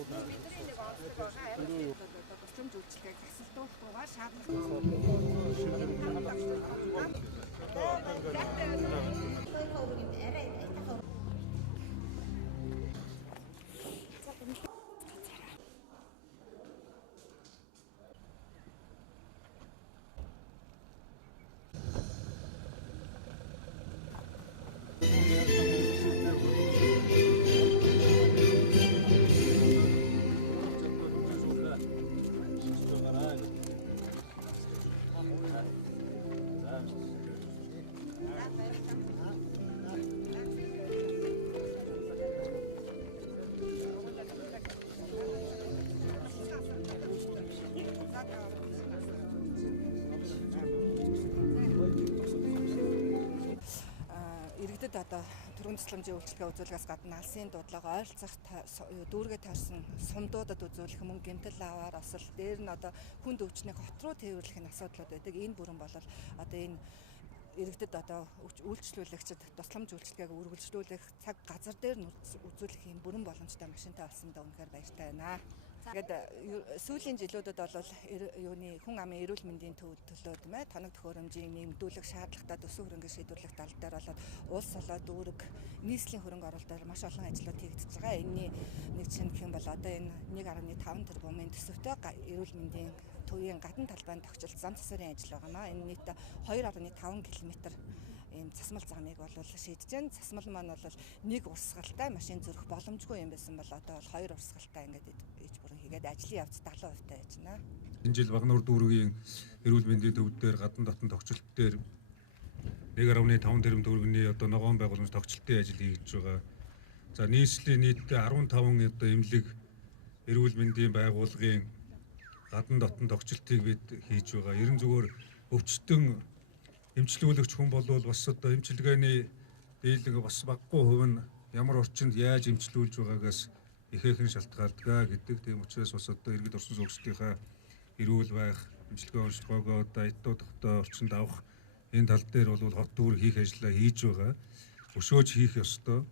Бидний нэг онцлог байгаа амар тусламж үйлчлэгийг тасалдуулахгүйгээр шаардлага иргэдэд одоо төрийн тусламжийн үйлчилгээ үзүүлгээс гадна алсын дуудлага ойролцох дүүргээ тойрсон сумдуудад үзүүлэх мөн гэмтэл аваар осол дээр нь одоо хүнд өвчнийг хот руу тээвэрлэх энэ асуудлууд байдаг. Энэ бүрэн бол одоо энэ иргэдэд одоо үйлчлүүлэгчид тусламж үйлчилгээг үргэлжлүүлэх цаг газар дээр нь үзүүлэх юм бүрэн боломжтой машинтай болсондоо үнэхээр баяртай байна. Тэгээд сүүлийн жилүүдэд бол хүн амын эрүүл мэндийн төлөө тийм ээ тоног төхөөрөмжийн нэмэгдүүлэх шаардлагатай төсөв хөрөнгө шийдвэрлэх тал дээр бол улс олоо дүүрэг нийслэлийн хөрөнгө оруулалтаар маш олон ажлууд хийгдэж байгаа. Энэний нэг чинь гэх юм бол одоо энэ 1.5 тэрбумын төсөвтэй эрүүл мэндийн төвийн гадна талбайд тогтчилт зам засварын ажил байгаа. Энэ нийт 2.5 км ийм засмал замыг бол шийдэж байна. Засмал маань бол нэг урсгалтай машин зөрөх боломжгүй юм байсан бол одоо бол хоёр урсгалтай ингээд ээж бүрэн хийгээд ажлын явц 70% тааж байна. Энэ жил Багнуур дүүргийн эрүүл мэндийн төв дээр гадна дотн тогтчилт дээр 1.5 тэрбум төгрөгийн одоо ногоон байгууламж тогтчилтын ажил хийж байгаа. За нийслэлийн нийтдээ 15 одоо эмнэлэг эрүүл мэндийн байгууллагын гадна дотн тогтчилтыг бид хийж байгаа. Ерөн зүгээр өвчтөн эмчилүүлэгч хүн болвол бас одоо эмчилгээний дийлэнх бас баггүй хувь нь ямар орчинд яаж эмчилүүлж байгаагаас ихээхэн шалтгаалдаг гэдэг. Тийм учраас бас одоо иргэд орсон суугчдынхаа эрүүл байх, эмчилгээ онцлогоогоо дайттуудтай орчинд авах энэ тал дээр бол хот дүүр хийх ажлаа хийж байгаа. Өшөөж хийх ёстой.